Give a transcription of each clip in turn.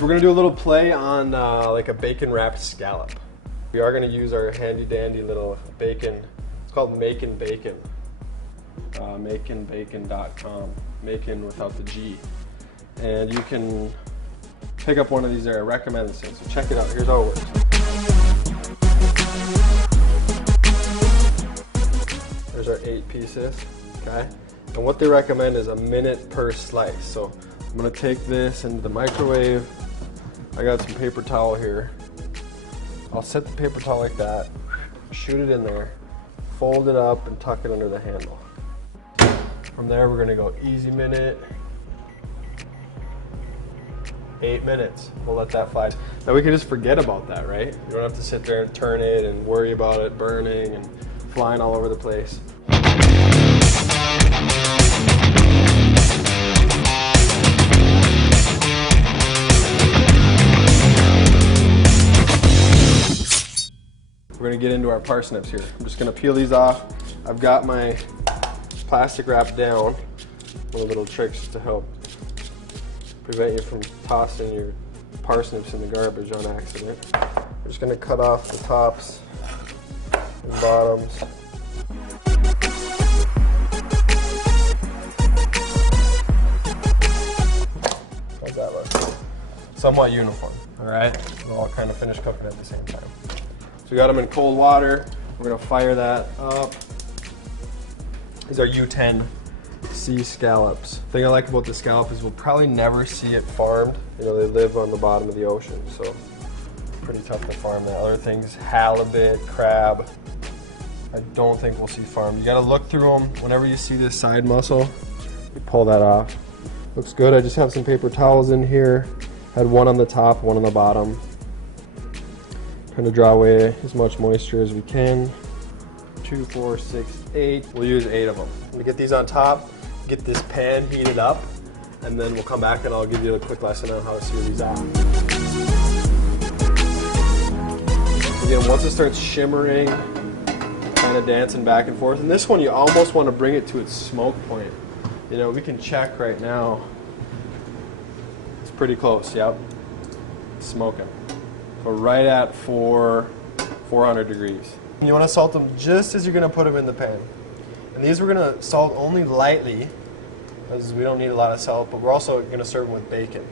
We're gonna do a little play on like a bacon wrapped scallop. We are gonna use our handy dandy little bacon. It's called Makin' Bacon. MakinBacon.com. Macon without the G. And you can pick up one of these there. I recommend this thing. So check it out. Here's how it works. There's our 8 pieces. Okay. And what they recommend is a minute per slice. So I'm gonna take this into the microwave. I got some paper towel here. I'll set the paper towel like that, shoot it in there, fold it up and tuck it under the handle. From there we're gonna go easy minute, 8 minutes. We'll let that fly. Now we can just forget about that, right? You don't have to sit there and turn it and worry about it burning and flying all over the place. We're gonna get into our parsnips here. I'm just gonna peel these off. I've got my plastic wrap down. One of the little tricks to help prevent you from tossing your parsnips in the garbage on accident. I'm just gonna cut off the tops and bottoms. How's that look? Somewhat uniform, all right? We'll all kind of finish cooking at the same time. So we got them in cold water. We're gonna fire that up. These are U10 sea scallops. The thing I like about the scallop is we'll probably never see it farmed. You know, they live on the bottom of the ocean, so pretty tough to farm that. Other things, halibut, crab, I don't think we'll see farmed. You gotta look through them. Whenever you see this side muscle, you pull that off. Looks good. I just have some paper towels in here. Had one on the top, one on the bottom. Trying to draw away as much moisture as we can. 2, 4, 6, 8. We'll use 8 of them. I'm gonna get these on top, get this pan heated up, and then we'll come back and I'll give you a quick lesson on how to sear these out. Again, once it starts shimmering, kind of dancing back and forth, and this one you almost want to bring it to its smoke point. You know, we can check right now. It's pretty close, yep. It's smoking. So right at 400 degrees. And you want to salt them just as you're going to put them in the pan. And these we're going to salt only lightly, because we don't need a lot of salt, but we're also going to serve them with bacon.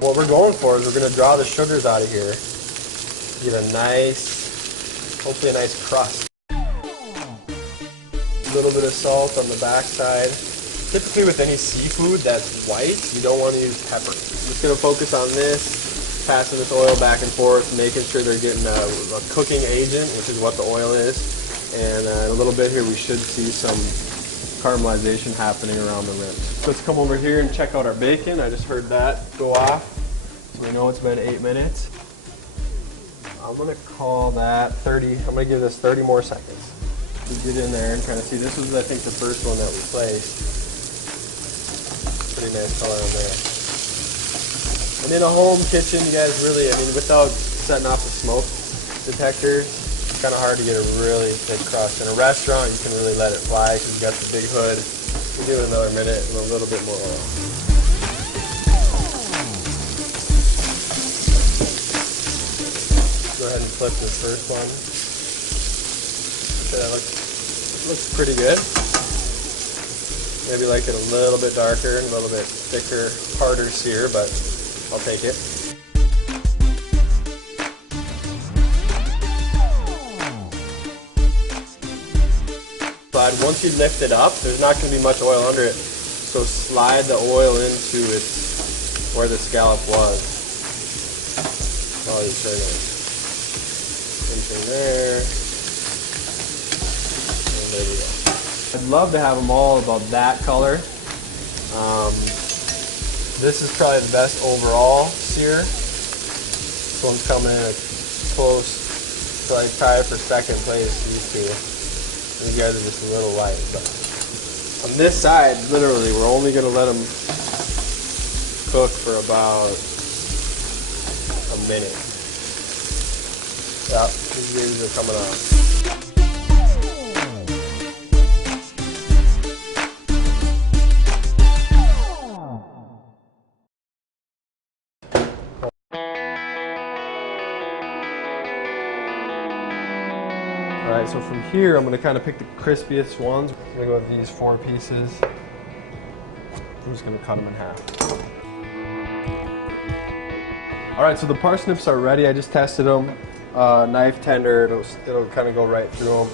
What we're going for is we're going to draw the sugars out of here, get a nice, hopefully a nice crust. A little bit of salt on the back side. Typically with any seafood that's white, you don't want to use pepper. I'm just going to focus on this, passing this oil back and forth, making sure they're getting a cooking agent, which is what the oil is. And in a little bit here, we should see some caramelization happening around the rim. Let's come over here and check out our bacon. I just heard that go off, so we know it's been 8 minutes. I'm gonna call that 30. I'm gonna give this 30 more seconds. We get in there and kind of see. This was, I think, the first one that we placed. Pretty nice color on there. And in a home kitchen, you guys really, I mean, without setting off the smoke detectors, it's kind of hard to get a really thick crust. In a restaurant, you can really let it fly because you got the big hood. We give it another minute and a little bit more oil. Go ahead and flip this first one. Okay, that looks pretty good. Maybe like it a little bit darker, a little bit thicker, harder sear, but I'll take it. But once you lift it up, there's not going to be much oil under it, so slide the oil into its where the scallop was while you turn it. Into there, and there we go. I'd love to have them all about that color. This is probably the best overall sear. This one's coming in close to like tie for second place, these two. These guys are just a little light. But on this side, literally, we're only going to let them cook for about a minute. Yeah, these guys are coming off. So from here, I'm gonna kind of pick the crispiest ones. I'm gonna go with these 4 pieces. I'm just gonna cut them in half. All right, so the parsnips are ready. I just tested them. Knife tender, it'll kind of go right through them.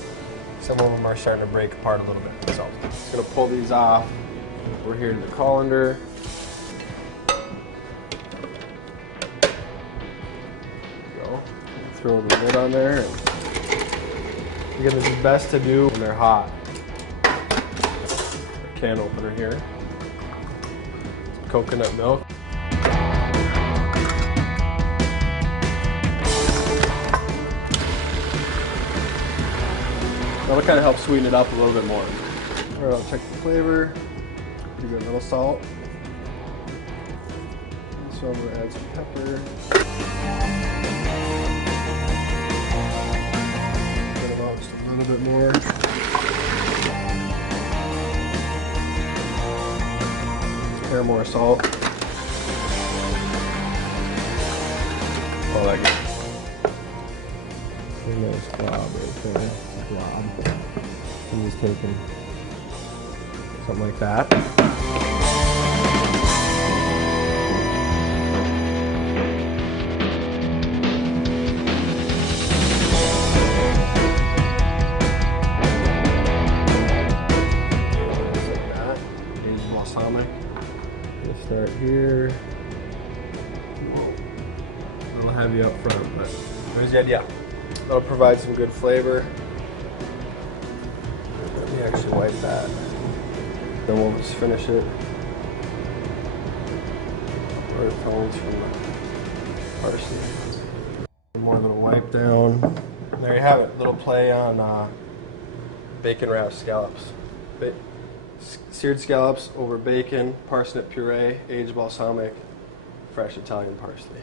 Some of them are starting to break apart a little bit. So I'm just gonna pull these off. We're here in the colander. Go. Throw the lid on there. Again, this is best to do when they're hot. Can opener here. Some coconut milk. That'll kind of help sweeten it up a little bit more. All right, I'll check the flavor. Give it a little salt. So I'm gonna add some pepper. Put about just a little bit more. Pair more salt. Oh, that good. A nice glob right there. Glob. And he's taking something like that. Just like that. Here's balsamic. We'll start here. A little heavy up front, but there's the idea. That'll provide some good flavor. Let me actually wipe that. Then we'll just finish it. Earth tones from the parsley. One more little wipe down. And there you have it. Little play on bacon wrapped scallops. Seared scallops over bacon, parsnip puree, aged balsamic, fresh Italian parsley.